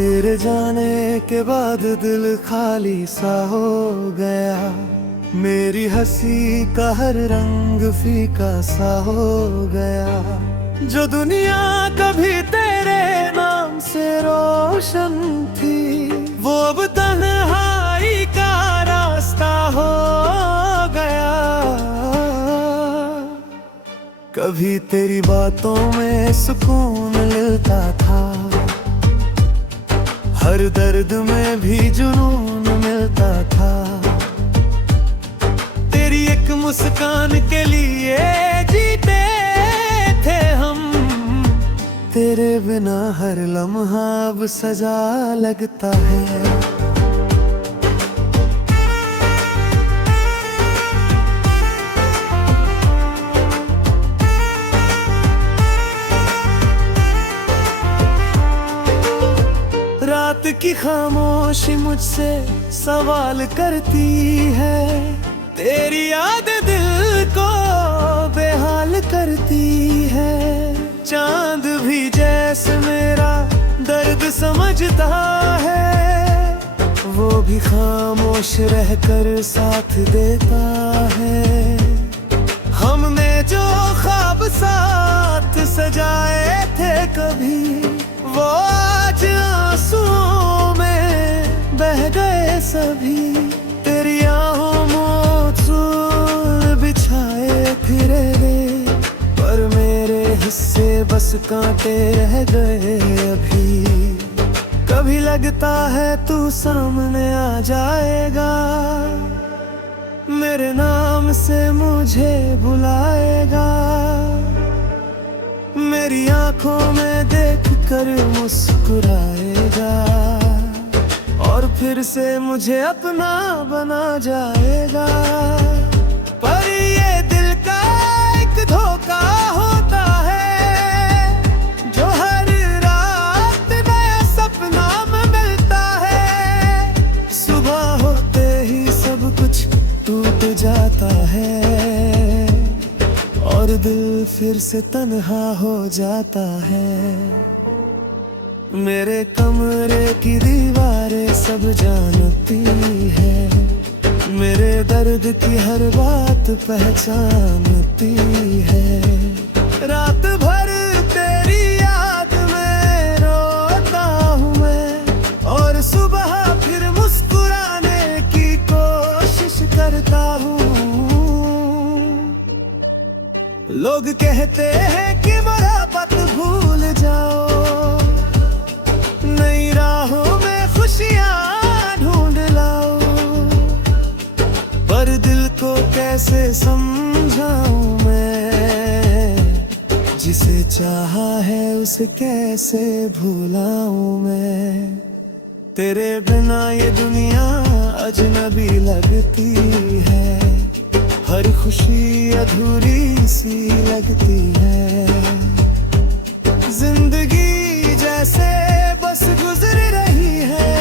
तेरे जाने के बाद दिल खाली सा हो गया, मेरी हंसी का हर रंग फीका सा हो गया। जो दुनिया कभी तेरे नाम से रोशन थी, वो अब तन्हाई का रास्ता हो गया। कभी तेरी बातों में सुकून मिलता था, हर दर्द में भी जुनून मिलता था। तेरी एक मुस्कान के लिए जीते थे हम, तेरे बिना हर लम्हा अब सजा लगता है। रात की खामोशी मुझसे सवाल करती है, तेरी याद दिल को बेहाल करती है। चांद भी जैसे मेरा दर्द समझता है, वो भी खामोश रहकर साथ देता है। हमने जो ख्वाब साथ सजाए थे कभी, वो आज आंसुओं में बह गए सभी। तेरी आहों मोचूर बिछाए फिरे गए, पर मेरे हिस्से बस कांटे रह गए अभी। कभी लगता है तू सामने आ जाएगा, मेरे नाम से मुझे बुलाएगा, मेरी आंखों में देख कर मुस्कुराएगा, और फिर से मुझे अपना बना जाएगा। पर ये दिल का एक धोखा होता है, जो हर रात नया सपना में मिलता है। सुबह होते ही सब कुछ टूट जाता है, और दिल फिर से तन्हा हो जाता है। मेरे कमरे की दीवारें सब जानती है, मेरे दर्द की हर बात पहचानती है। रात भर तेरी याद में रोता हूँ मैं, और सुबह फिर मुस्कुराने की कोशिश करता हूँ। लोग कहते हैं कि मोहब्बत भूल जाओ, नई राहों में खुशियाँ ढूंढ लाओ, पर दिल को कैसे समझाऊं मैं, जिसे चाहा है उसे कैसे भुलाऊं मैं। तेरे बिना ये दुनिया अजनबी लगती है, हर खुशी अधूरी सी लगती है। जिंदगी जैसे बस गुजर रही है,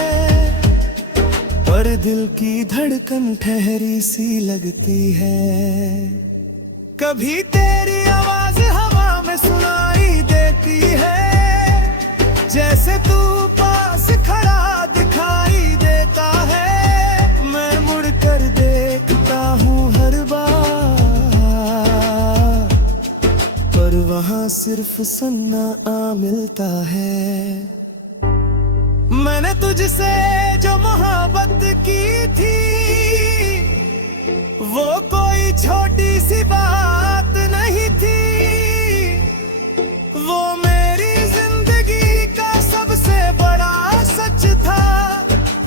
पर दिल की धड़कन ठहरी सी लगती है। कभी तेरी आवाज हवा में सुनाई देती है, जैसे तू पास खड़ा दिखाई देता है। मैं मुड़कर देखता हूँ हर बार, पर वहाँ सिर्फ सन्नाटा मिलता है। मैंने तुझसे जो मोहब्बत की थी, वो कोई छोटी सी बात नहीं थी, वो मेरी जिंदगी का सबसे बड़ा सच था,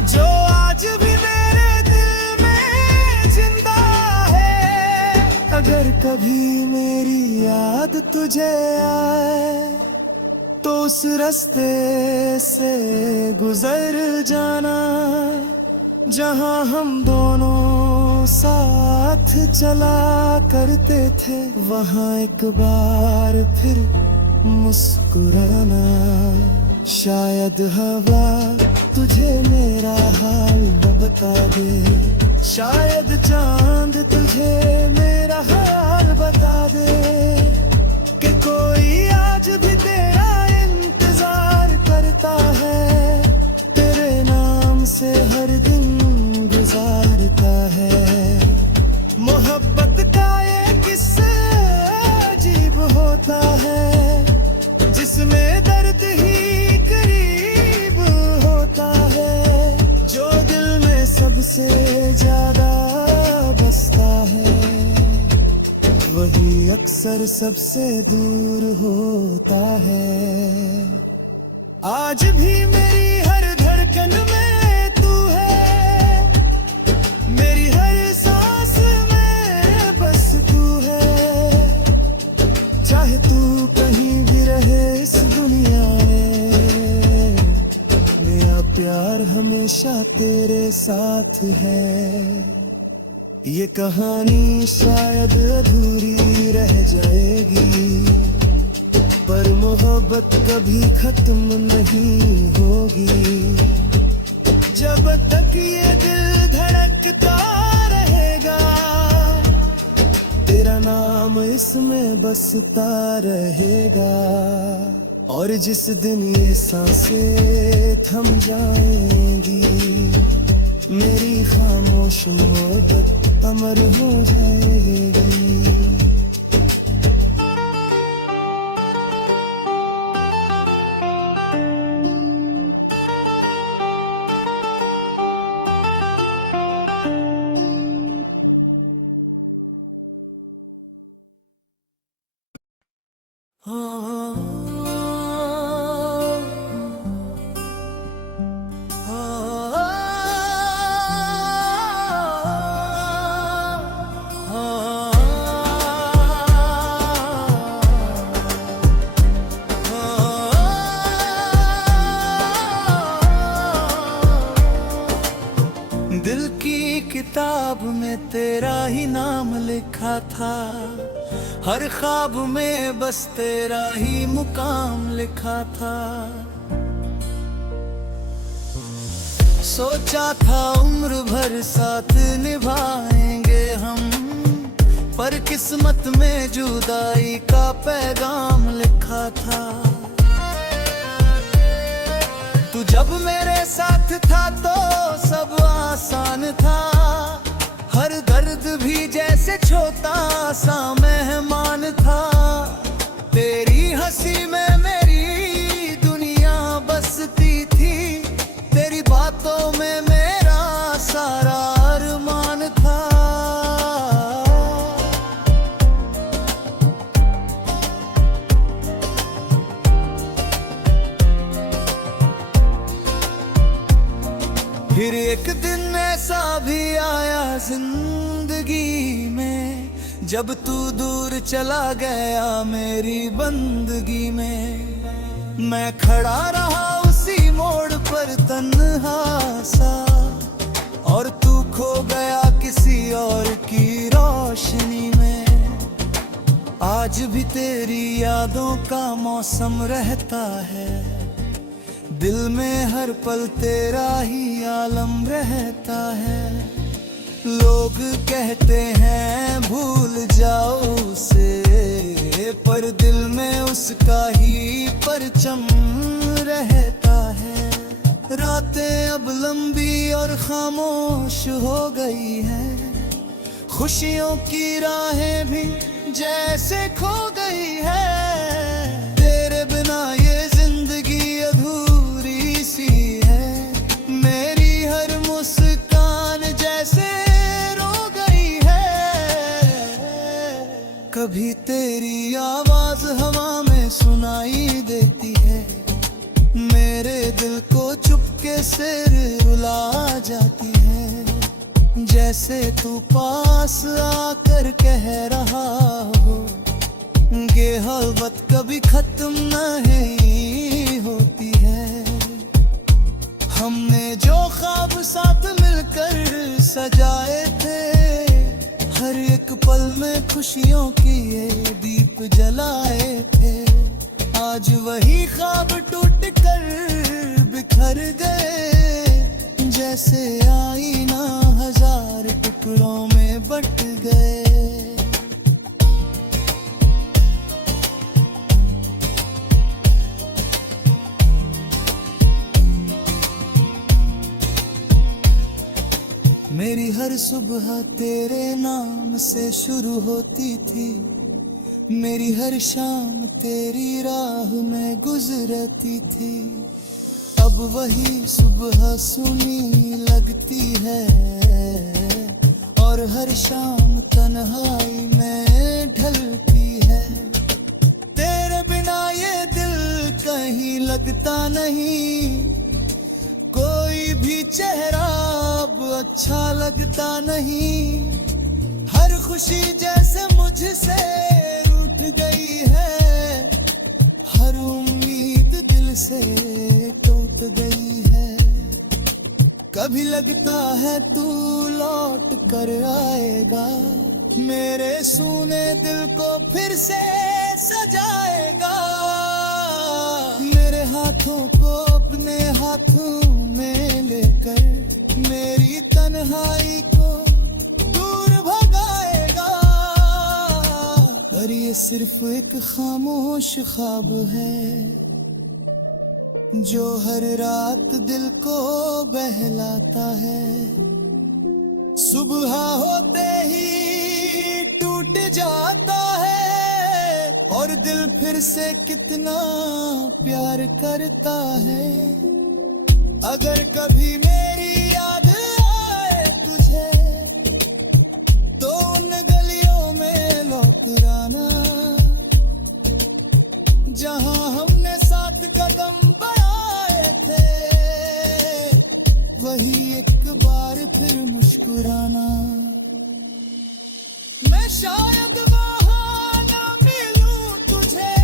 जो आज भी मेरे दिल में जिंदा है। अगर कभी मेरी याद तुझे आए, तो उस रास्ते से गुजर जाना, जहां हम दोनों साथ चला करते थे। वहां एक बार फिर मुस्कुराना, शायद हवा तुझे मेरा हाल बता दे, शायद चांद तुझे मेरा हाल बता दे, कि कोई आज भी तेरा इंतजार करता है। से हर दिन गुजारता है। मोहब्बत का ये किस्सा अजीब होता है, जिसमें दर्द ही करीब होता है। जो दिल में सबसे ज्यादा बसता है, वही अक्सर सबसे दूर होता है। आज भी मेरी हर धड़कन में तू है, मेरी हर सांस में बस तू है। चाहे तू कहीं भी रहे इस दुनिया में, मेरा प्यार हमेशा तेरे साथ है। ये कहानी शायद अधूरी रह जाएगी, पर मोहब्बत कभी खत्म नहीं होगी। जब तक ये दिल धड़कता रहेगा, तेरा नाम इसमें बसता रहेगा। और जिस दिन ये सांसें थम जाएंगी, मेरी खामोश मोहब्बत अमर हो जाएगी। दिल की किताब में तेरा ही नाम लिखा था, हर ख्वाब में बस तेरा ही मुकाम लिखा था। सोचा था उम्र भर साथ निभाएंगे हम, पर किस्मत में जुदाई का पैगाम लिखा था। तू जब मेरे साथ था तो सब आसान था, हर दर्द भी जैसे छोटा सा मेहमान था। तेरी हंसी में मेरी दुनिया बसती थी, तेरी बातों में मेरा सारा अरमान था। फिर एक दिन ऐसा भी आया जिंदगी में, जब तू दूर चला गया मेरी बंदगी में। मैं खड़ा रहा उसी मोड़ पर तन्हा सा, और तू खो गया किसी और की रोशनी में। आज भी तेरी यादों का मौसम रहता है, दिल में हर पल तेरा ही आलम रहता है। लोग कहते हैं भूल जाओ उसे, पर दिल में उसका ही परचम रहता है। रातें अब लंबी और खामोश हो गई हैं, खुशियों की राहें भी जैसे खो गई है। तेरे बिना ये जिंदगी अधूरी सी है, मेरी हर मुस्कान जैसे रो गई है। कभी तेरी आवाज हवा में सुनाई देती है, मेरे दिल को चुपके से रुला जाती है। जैसे तू पास आकर कह रहा हो, ये हलवत कभी खत्म नहीं होती है। हमने जो ख्वाब साथ मिलकर सजाए थे, हर एक पल में खुशियों की ये दीप जलाए थे। आज वही ख्वाब टूट कर बिखर गए, जैसे आईना हजार टुकड़ों में बट गए। मेरी हर सुबह तेरे नाम से शुरू होती थी, मेरी हर शाम तेरी राह में गुजरती थी। अब वही सुबह सुनी लगती है और हर शाम तन्हाई में ढलती है। तेरे बिना ये दिल कहीं लगता नहीं, कोई भी चेहरा अब अच्छा लगता नहीं। हर खुशी जैसे मुझसे रूठ गई है, हर उम्मीद दिल से टूट गई है। कभी लगता है तू लौट कर आएगा, मेरे सूने दिल को फिर से सजाएगा। मेरे हाथों को अपने हाथों में लेकर मेरी तन्हाई को दूर भगाएगा। पर ये सिर्फ एक खामोश ख्वाब है जो हर रात दिल को बहलाता है। सुबह होते ही टूट जाता है और दिल फिर से कितना प्यार करता है। अगर कभी मेरी याद आए तुझे तो उन गलियों में लौट आना जहां हमने साथ कदम बढ़ाए थे। वही एक बार फिर मुस्कुराना। मैं शायद वहां ना मिलूं तुझे,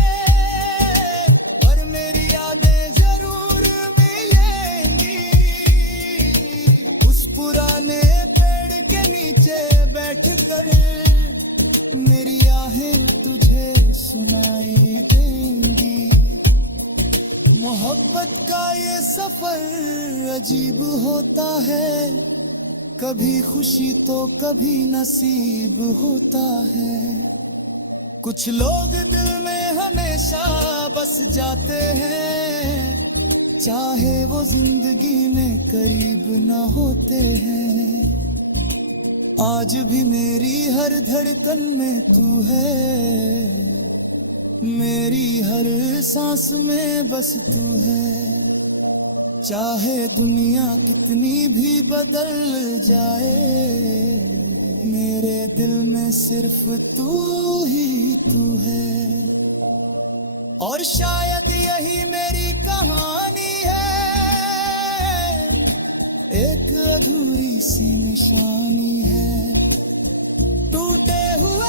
पर मेरी यादें जरूर मिलेंगी। उस पुराने पेड़ के नीचे बैठकर मेरी आहें तुझे सुनाई देंगी। मोहब्बत का ये सफर अजीब होता है, कभी खुशी तो कभी नसीब होता है। कुछ लोग दिल में हमेशा बस जाते हैं, चाहे वो जिंदगी में करीब ना होते हैं। आज भी मेरी हर धड़कन में तू है, मेरी हर सांस में बस तू है। चाहे दुनिया कितनी भी बदल जाए, मेरे दिल में सिर्फ तू ही तू है। और शायद यही मेरी कहानी है, एक अधूरी सी निशानी है। टूटे हुए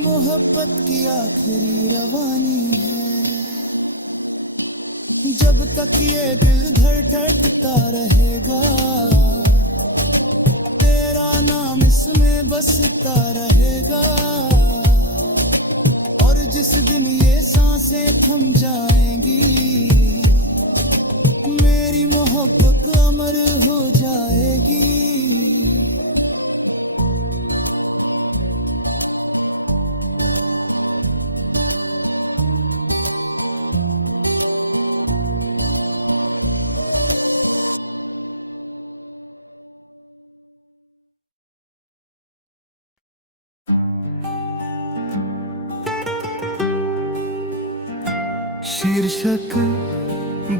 मोहब्बत की आखिरी रवानी है। जब तक ये दिल धड़कता रहेगा, तेरा नाम इसमें बसता रहेगा। और जिस दिन ये सांसें थम जाएंगी, मेरी मोहब्बत अमर हो जाएगी। शीर्षक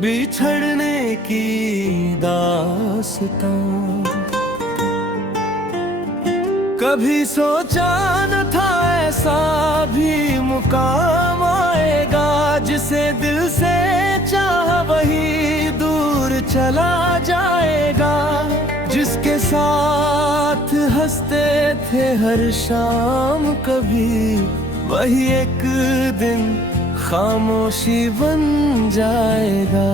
बिछड़ने की दास्तां। कभी सोचा न था ऐसा भी मुकाम आएगा, जिसे दिल से चाह वही दूर चला जाएगा। जिसके साथ हंसते थे हर शाम कभी, वही एक दिन खामोशी बन जाएगा।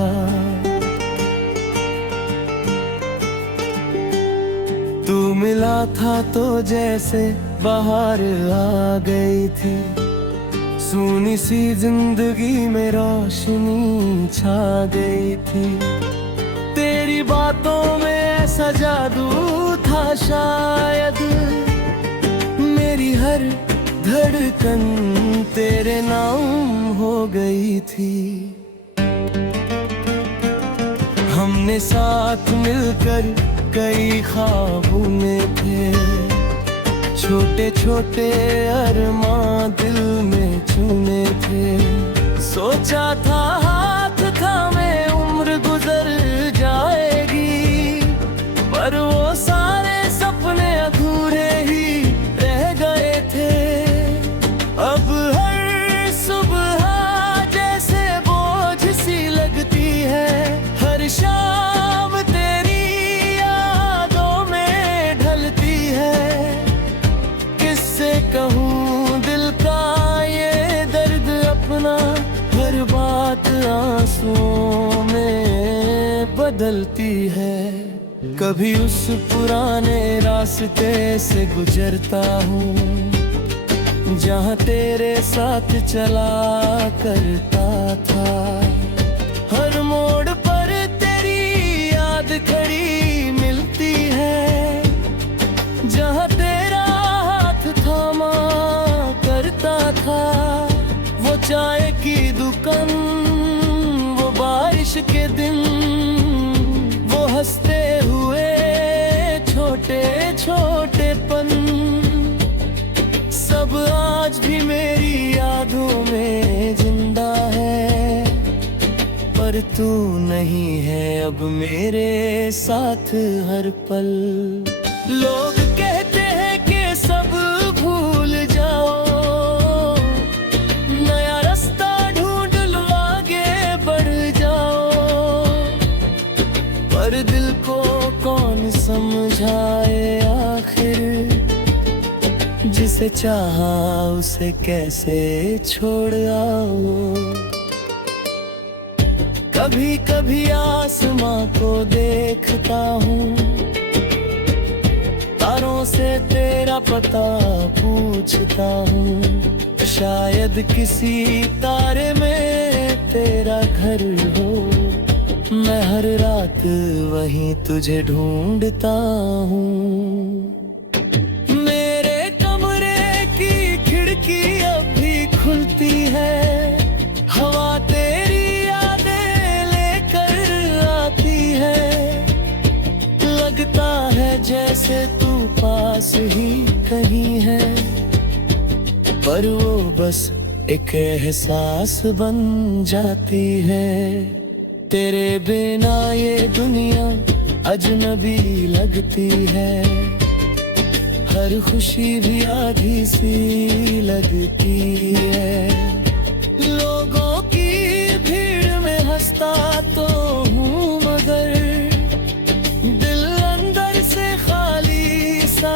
तू मिला था तो जैसे बाहर आ गई थी, सूनी सी जिंदगी में रोशनी छा गई थी। तेरी बातों में ऐसा जादू था शायद, मेरी हर धड़कन तेरे नाम हो गई थी। हमने साथ मिलकर कई ख्वाब बुने थे, छोटे छोटे अरमां दिल में चुने थे। सोचा था हाथ थामे उम्र गुजर जाएगी, पर वो सारे सपने अधूरे ही रह गए थे। अब हर सुबह जैसे बोझ सी लगती है, हर शाम तेरी यादों में ढलती है। किससे कहूँ दिल का ये दर्द अपना, हर बात आंसुओं में बदलती है। कभी उस पुराने रास्ते से गुजरता हूँ जहाँ तेरे साथ चला करता था। हर मोड़ पर तेरी याद खड़ी मिलती है, जहाँ तेरा हाथ थामा करता था। वो चाय की दुकान, वो बारिश के दिन, वो हंसते हुए छोटे छोटे पल, सब आज भी मेरी यादों में जिंदा है। पर तू नहीं है अब मेरे साथ हर पल। लोग कहते हैं कि सब भूल जाओ, नया रास्ता ढूंढ लो, आगे बढ़ जाओ। पर दिल को कौन समझाए आखिर, जिसे चाहा उसे कैसे छोड़ आओ। कभी कभी आसमां को देखता हूँ, तारों से तेरा पता पूछता हूँ। शायद किसी तारे में तेरा घर हो, मैं हर रात वहीं तुझे ढूंढता हूँ। खिड़की अब भी खुलती है, हवा तेरी यादें लेकर आती है। लगता है जैसे तू पास ही कहीं है, पर वो बस एक एहसास बन जाती है। तेरे बिना ये दुनिया अजनबी लगती है, हर खुशी भी आधी सी लगती है। लोगों की भीड़ में हंसता तो हूँ, मगर दिल अंदर से खाली सा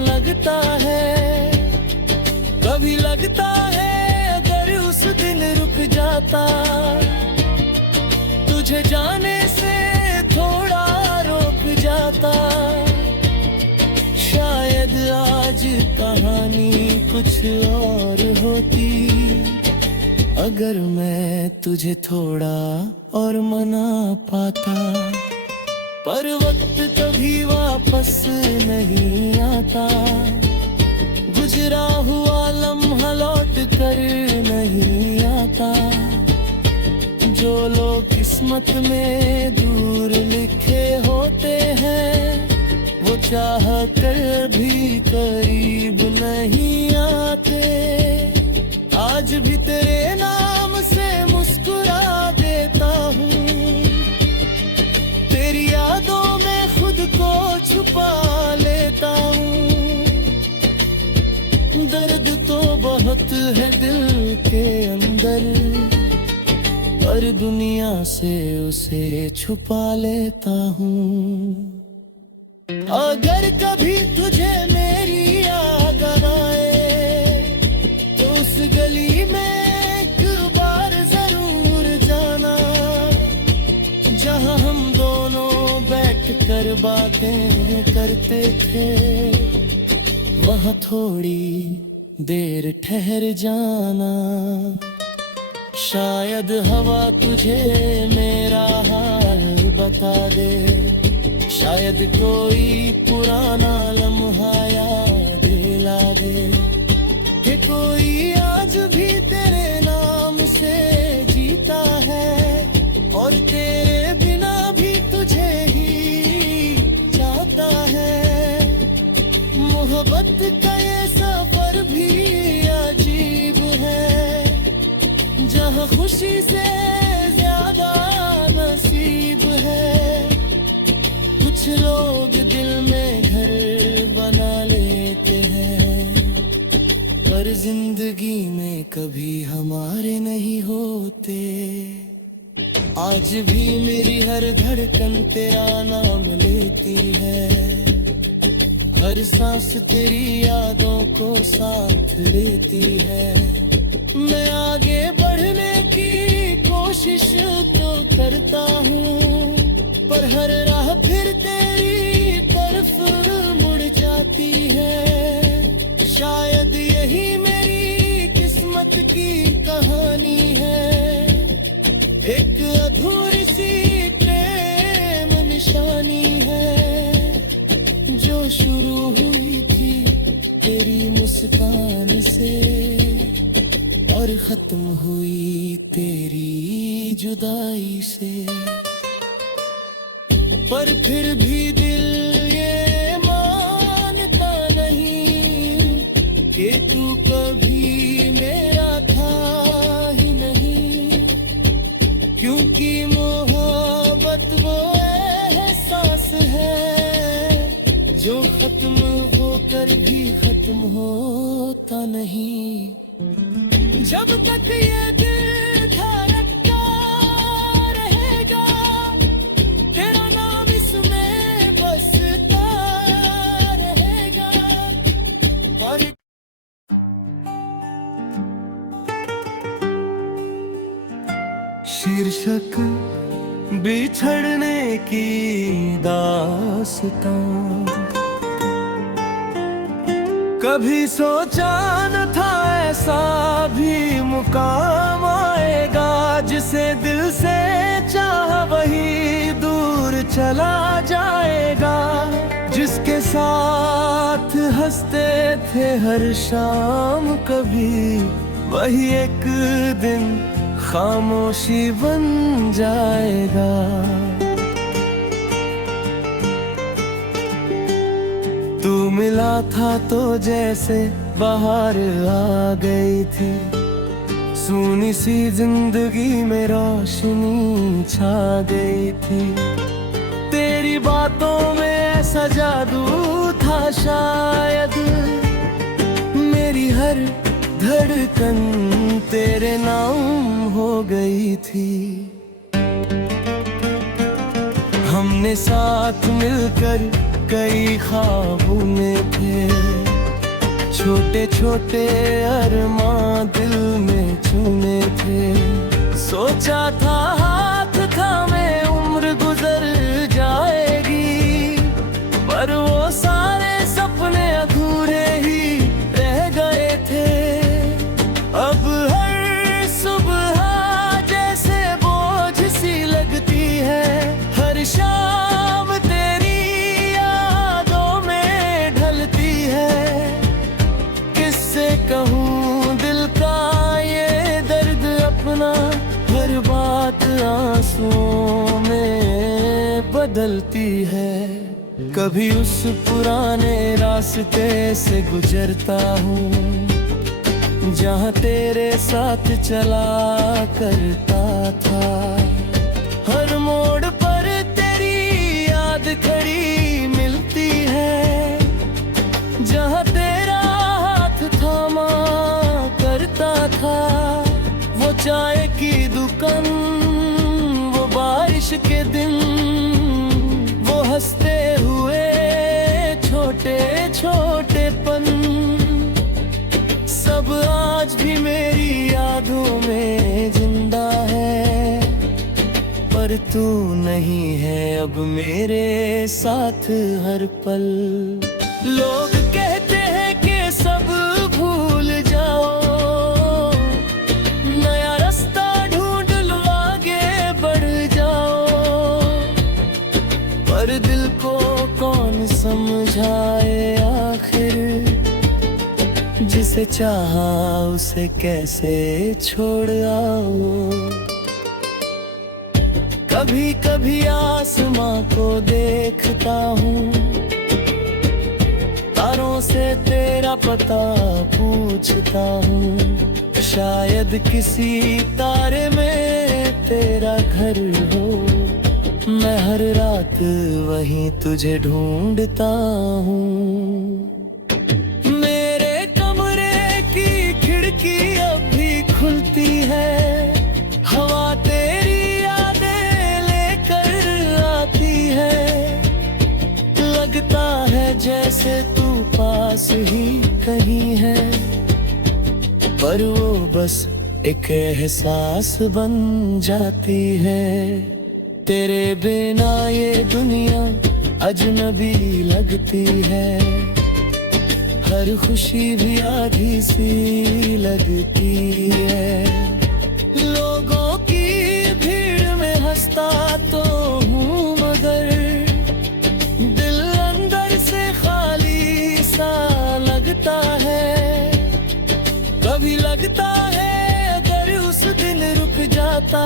लगता है। कभी लगता है अगर उस दिन रुक जाता, तुझे जाने से थोड़ा रोक जाता। शायद आज कहानी कुछ और होती, अगर मैं तुझे थोड़ा और मना पाता। पर वक्त कभी वापस नहीं आता, गुजरा हुआ लम्हा लौट कर नहीं आता। जो लोग किस्मत में दूर लिखे होते हैं, वो चाह कर भी करीब नहीं आते। आज भी तेरे नाम से मुस्कुरा देता हूँ, तेरी यादों में खुद को छुपा लेता हूँ। दर्द तो बहुत है दिल के अंदर, पर दुनिया से उसे छुपा लेता हूँ। अगर कभी तुझे मेरी याद आए, तो उस गली में एक बार जरूर जाना, जहाँ हम दोनों बैठ कर बातें करते थे। वहाँ थोड़ी देर ठहर जाना, शायद हवा तुझे मेरा हाल बता दे। शायद कोई पुराना लम्हा याद दिला दे, कि कोई आज भी तेरे नाम से जीता है, और तेरे बिना भी तुझे खुशी से ज्यादा नसीब है। कुछ लोग दिल में घर बना लेते हैं, पर जिंदगी में कभी हमारे नहीं होते। आज भी मेरी हर धड़कन तेरा नाम लेती है, हर सांस तेरी यादों को साथ लेती है। मैं आगे बढ़ने की कोशिश तो करता हूँ, पर हर राह फिर तेरी तरफ मुड़ जाती है। शायद यही मेरी किस्मत की कहानी है, एक अधूरी सी प्रेम निशानी है, जो शुरू हुई थी तेरी मुस्कान से और खत्म हुई तेरी जुदाई से। पर फिर भी दिल ये मानता नहीं कि तू कभी मेरा था ही नहीं, क्योंकि मोहब्बत वो एहसास है जो खत्म होकर भी खत्म होता नहीं। जब तक ये दिल धड़कता रहेगा, तेरा नाम इसमें बसता रहेगा। और शीर्षक बिछड़ने की दास्तां। कभी सोचा न था ऐसा भी मुकाम आएगा, जिसे दिल से चाह वही दूर चला जाएगा। जिसके साथ हंसते थे हर शाम कभी, वही एक दिन खामोशी बन जाएगा। तू मिला था तो जैसे बाहर आ गई थी, सूनी सी जिंदगी में रोशनी छा गई थी। तेरी बातों में ऐसा जादू था शायद, मेरी हर धड़कन तेरे नाम हो गई थी। हमने साथ मिलकर कई ख्वाब बुने थे, छोटे छोटे अरमां दिल में चुने थे। सोचा था हाथ थामे उम्र गुजर जाएगी, पर वो सारे सपने अधूरे ही रह गए थे। अब हर सुबह जैसे बोझ सी लगती है, हर शाम तेरी यादों में ढलती है। किससे कहूँ दिल का ये दर्द अपना, हर बात आंसुओं में बदलती है। कभी उस पुराने रास्ते से गुजरता हूँ जहाँ तेरे साथ चला करता था। हर मोड़ पर तेरी याद खड़ी मिलती है, जहाँ तेरा हाथ थामा करता था। वो चाय की दुकान, वो बारिश के दिन, वो हंसते हुए छोटे छोटे पल, सब आज भी मेरी यादों में जिंदा है। पर तू नहीं है अब मेरे साथ हर पल। लोग कहते हैं कि सब भूल जाओ, नया रास्ता ढूंढ लो, आगे बढ़ जाओ। पर दिल को कौन समझाए आखिर, जिसे चाहा उसे कैसे छोड़ आओ। कभी कभी आसमां को देखता हूँ, तारों से तेरा पता पूछता हूँ। शायद किसी तारे में तेरा घर हो, मैं हर रात वहीं तुझे ढूंढता हूँ। मेरे कमरे की खिड़की अब भी खुलती है, हवा तेरी यादें लेकर आती है। लगता है जैसे तू पास ही कहीं है, पर वो बस एक एहसास बन जाती है। तेरे बिना ये दुनिया अजनबी लगती है, हर खुशी भी आधी सी लगती है। लोगों की भीड़ में हंसता तो हूँ, मगर दिल अंदर से खाली सा लगता है। कभी लगता है अगर उस दिन रुक जाता,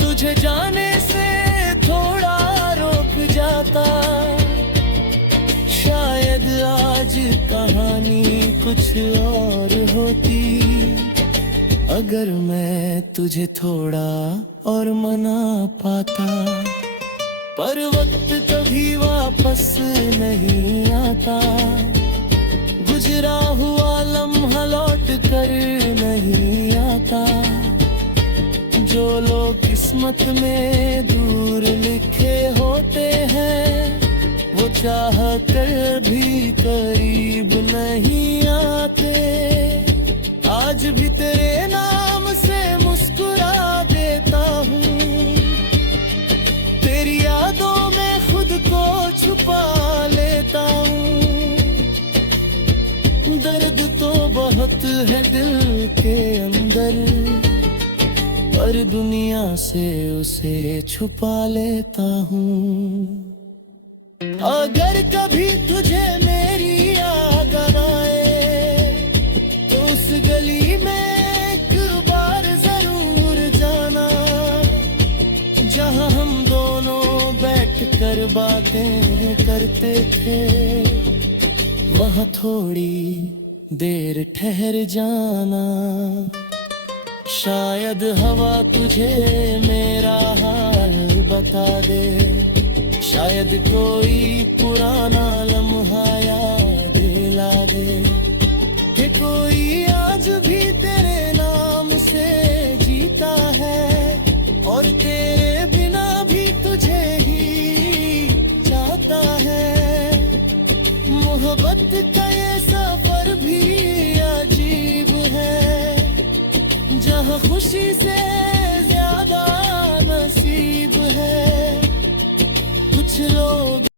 तुझे जाने से थोड़ा रोक जाता, शायद आज कहानी कुछ और होती। अगर मैं तुझे थोड़ा और मना पाता, पर वक्त कभी वापस नहीं आता। गुजरा हुआ लम्हा लौट कर नहीं आता। जो लोग किस्मत में दूर लिखे होते हैं, वो चाहकर भी करीब नहीं आते। आज भी तेरे नाम से मुस्कुरा देता हूँ, तेरी यादों में खुद को छुपा लेता हूँ। दर्द तो बहुत है दिल के अंदर, पर दुनिया से उसे छुपा लेता हूँ। अगर कभी तुझे मेरी याद आए, तो उस गली में एक बार जरूर जाना, जहाँ हम दोनों बैठ कर बातें करते थे। वहाँ थोड़ी देर ठहर जाना, शायद हवा तुझे मेरा हाल बता दे। शायद कोई पुराना लम्हा याद दिला दे, कि कोई आज भी तेरे नाम से जीता है, और तेरे बिना भी तुझे ही चाहता है। मोहब्बत का ये सफर भी अजीब है, जहाँ खुशी से ज्यादा नसीब है। कुछ लोग